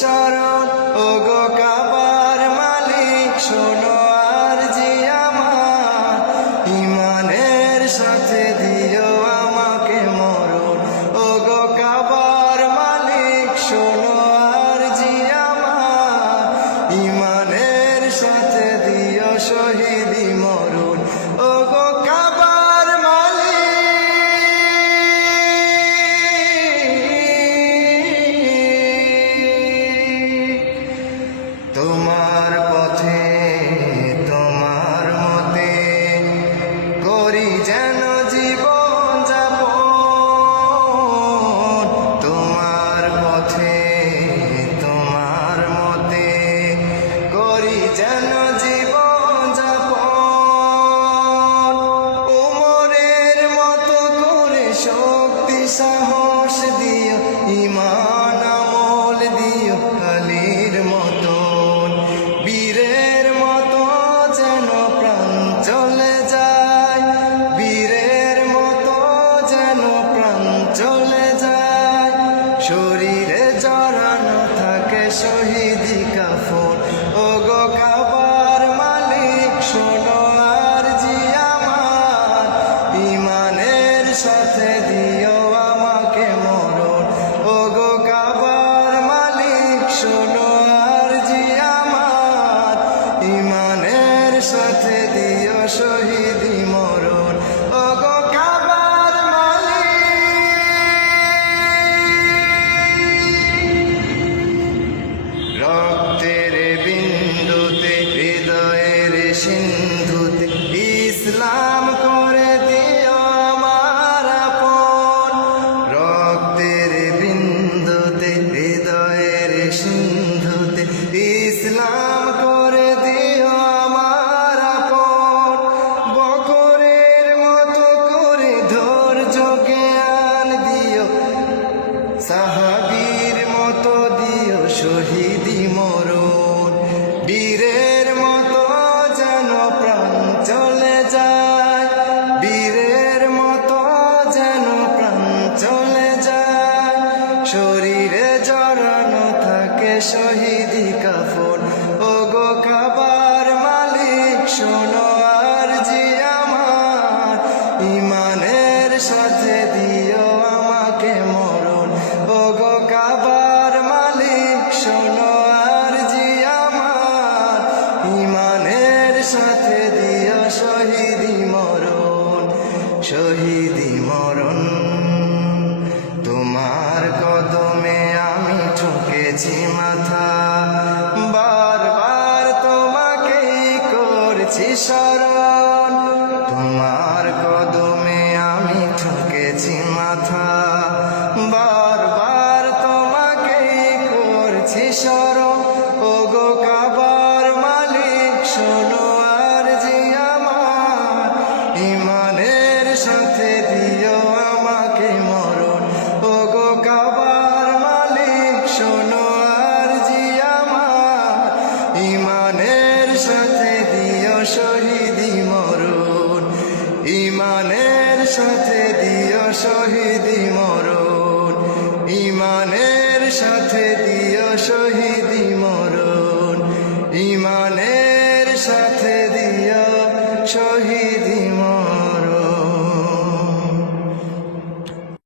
শরণ। ওগো কাবার মালিক শোনো আরজি আমার, ইমানের সাথে দিও আমাকে মরণ। ওগো কাবার মালিক শোনো আরজি আমার, ইমানের সাথে দিও শহীদি মরণ। ওগো কাবার মালিক তোমার পথে তোমার মতে করি যেন জীবন যাপন। তোমার পথে তোমার মতে করি যেন জীবন যাপন। উমরের মতো করে শক্তি সাহস দিও, ঈমান আমল দিও আলীর মতন। বীরের মতো যেন প্রাণ চলে যায়, বীরের মতো যেন প্রাণ চলে যায়। শরীরে জড়ানো থাকে শহীদি কাফন। ওগো কাবার মালিক শোনো আরজি আমার, ইমানের সাথে দিও আমাকে মরণ। ওগো কাবার মালিক শোনো আরজি আমার, ইমানের সাথে দিও শহীদি মরণ। ওগো কাবার মালিক রক্তের বিন্দুতে হৃদয়ের সিন্ধুতে ইসলাম করে দিও আমার আপন। রক্তের বিন্দুতে হৃদয়ের সিন্ধুতে ইসলাম করে দিও আমার আপন। বকরের মতো করে ধৈর্য জ্ঞান দিও, সাহাবীর মতো দিও শহীদি মরণ। বীরের মতো যেন প্রাণ চলে যায়, বীরের মতো যেন প্রাণ চলে যায়। শরীরে জড়ানো থাকে শহীদি কাফন। ওগো কাবার মালিক শোনো আরজি আমার, ইমানের সাথে দিও আমাকে মরণ। ওগো কাবার মালিক শোনো আরজি আমার, ইমানের সাথে দিও শহীদি মরণ। শহীদি মরণ তোমার কদমে আমি ঠুকেছি মাথা, বারবার তোমাকেই করছি স্মরণ। তোমার কদমে আমি ঠুকেছি মাথা, বারবার তোমাকেই করছি স্মরণ। ওগো কাবার মালিক শোনো আরজি আমার, ইমানের সাথে দিও আমাকে মরণ। ওগো কাবার মালিক শোনো আরজি আমার, ইমানের সাথে দিও শহীদি মরণ, ইমানের সাথে দিও শহীদি মরণ।